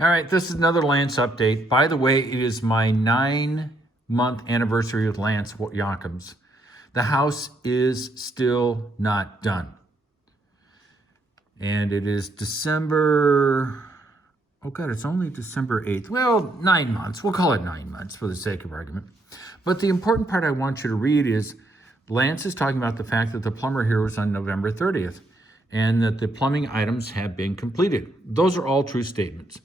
All right, this is another Lance update. By the way, it is my 9-month anniversary with Lance Jochims. The house is still not done. And it is December, oh God, it's only December 8th. Well, 9 months. We'll call it 9 months for the sake of argument. But the important part I want you to read is Lance is talking about the fact that the plumber here was on November 30th and that the plumbing items have been completed. Those are all true statements.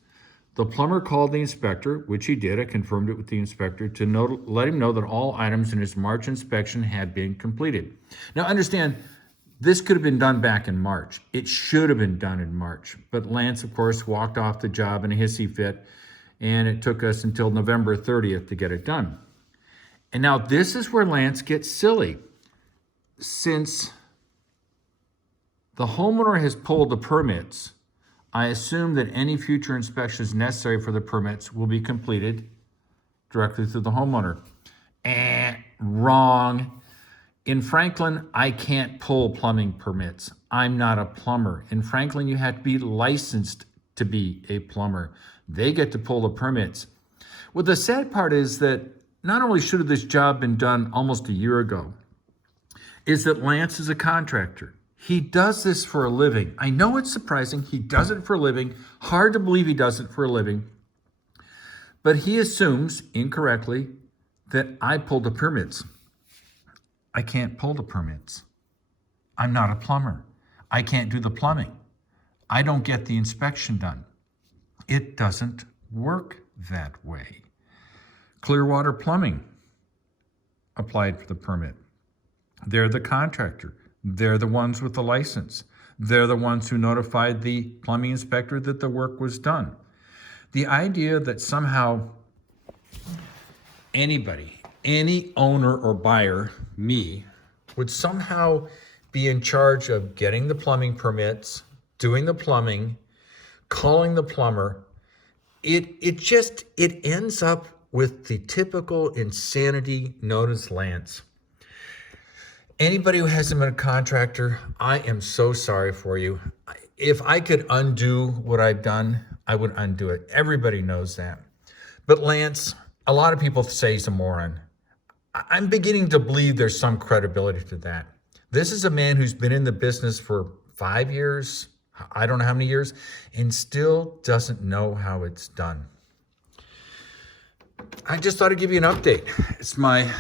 The plumber called the inspector, which he did. I confirmed it with the inspector to let him know that all items in his March inspection had been completed. Now understand, this could have been done back in March. It should have been done in March. But Lance, of course, walked off the job in a hissy fit, and it took us until November 30th to get it done. And now this is where Lance gets silly. Since the homeowner has pulled the permits, I assume that any future inspections necessary for the permits will be completed directly through the homeowner. Wrong. In Franklin, I can't pull plumbing permits. I'm not a plumber. In Franklin, you have to be licensed to be a plumber. They get to pull the permits. Well, the sad part is that not only should have this job been done almost a year ago, is that Lance is a contractor. He does this for a living. I know it's surprising. He does it for a living. Hard to believe he does it for a living. But he assumes incorrectly that I pulled the permits. I can't pull the permits. I'm not a plumber. I can't do the plumbing. I don't get the inspection done. It doesn't work that way. Clearwater Plumbing applied for the permit. They're the contractor. They're the ones with the license. They're the ones who notified the plumbing inspector that the work was done. The idea that somehow anybody, any owner or buyer, me, would somehow be in charge of getting the plumbing permits, doing the plumbing, calling the plumber, it ends up with the typical insanity known as Lance. Anybody who hasn't been a contractor, I am so sorry for you. If I could undo what I've done, I would undo it. Everybody knows that. But Lance, a lot of people say he's a moron. I'm beginning to believe there's some credibility to that. This is a man who's been in the business for 5 years, I don't know how many years, and still doesn't know how it's done. I just thought I'd give you an update. It's my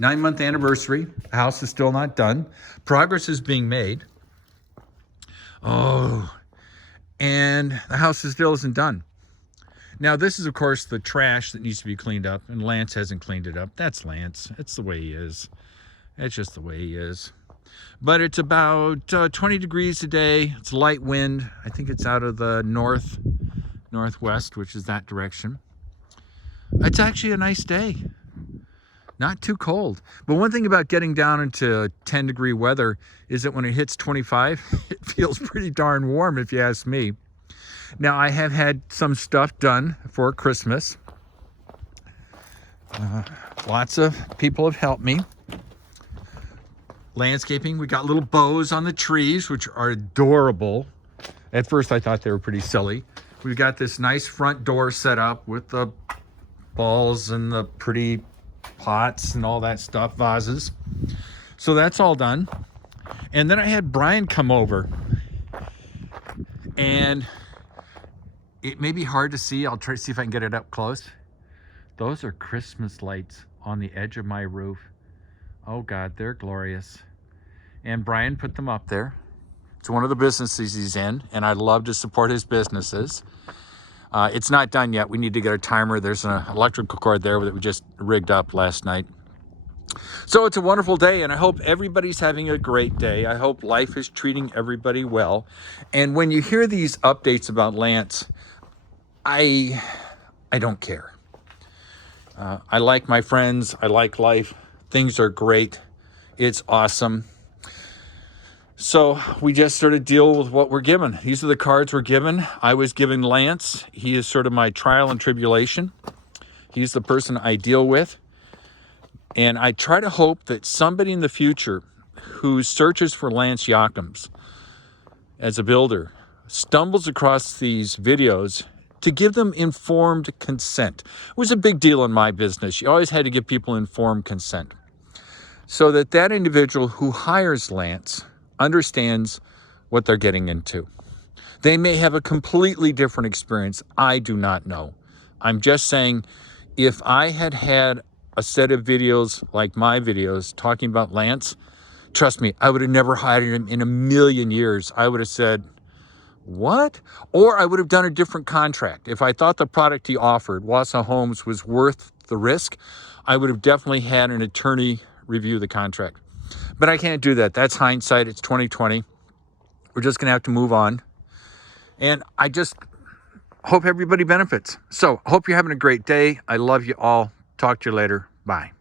9-month anniversary. The house is still not done. Progress is being made. Oh, and the house still isn't done. Now, this is, of course, the trash that needs to be cleaned up, and Lance hasn't cleaned it up. That's Lance. It's the way he is. It's just the way he is. But it's about 20 degrees today. It's light wind. I think it's out of the northwest, which is that direction. It's actually a nice day. Not too cold. But one thing about getting down into 10-degree weather is that when it hits 25, it feels pretty darn warm, if you ask me. Now, I have had some stuff done for Christmas. Lots of people have helped me. Landscaping, we got little bows on the trees, which are adorable. At first, I thought they were pretty silly. We've got this nice front door set up with the balls and the pretty pots and all that stuff, vases. So that's all done. And then I had Brian come over. And it may be hard to see. I'll try to see if I can get it up close. Those are Christmas lights on the edge of my roof. Oh God, they're glorious. And Brian put them up there. It's one of the businesses he's in, and I love to support his businesses. It's not done yet. We need to get a timer. There's an electrical cord there that we just rigged up last night. So it's a wonderful day, and I hope everybody's having a great day. I hope life is treating everybody well. And when you hear these updates about Lance, I don't care. I like my friends. I like life. Things are great. It's awesome. So we just sort of deal with what we're given. These are the cards we're given. I was given Lance. He is sort of my trial and tribulation. He's the person I deal with. And I try to hope that somebody in the future who searches for Lance Jochims as a builder stumbles across these videos to give them informed consent. It was a big deal in my business. You always had to give people informed consent so that that individual who hires Lance understands what they're getting into. They may have a completely different experience. I do not know. I'm just saying, if I had had a set of videos like my videos talking about Lance, trust me, I would have never hired him in a million years. I would have said, what? Or I would have done a different contract. If I thought the product he offered, Wausau Homes, was worth the risk, I would have definitely had an attorney review the contract. But I can't do that. That's hindsight. It's 2020. We're just going to have to move on. And I just hope everybody benefits. So, hope you're having a great day. I love you all. Talk to you later. Bye.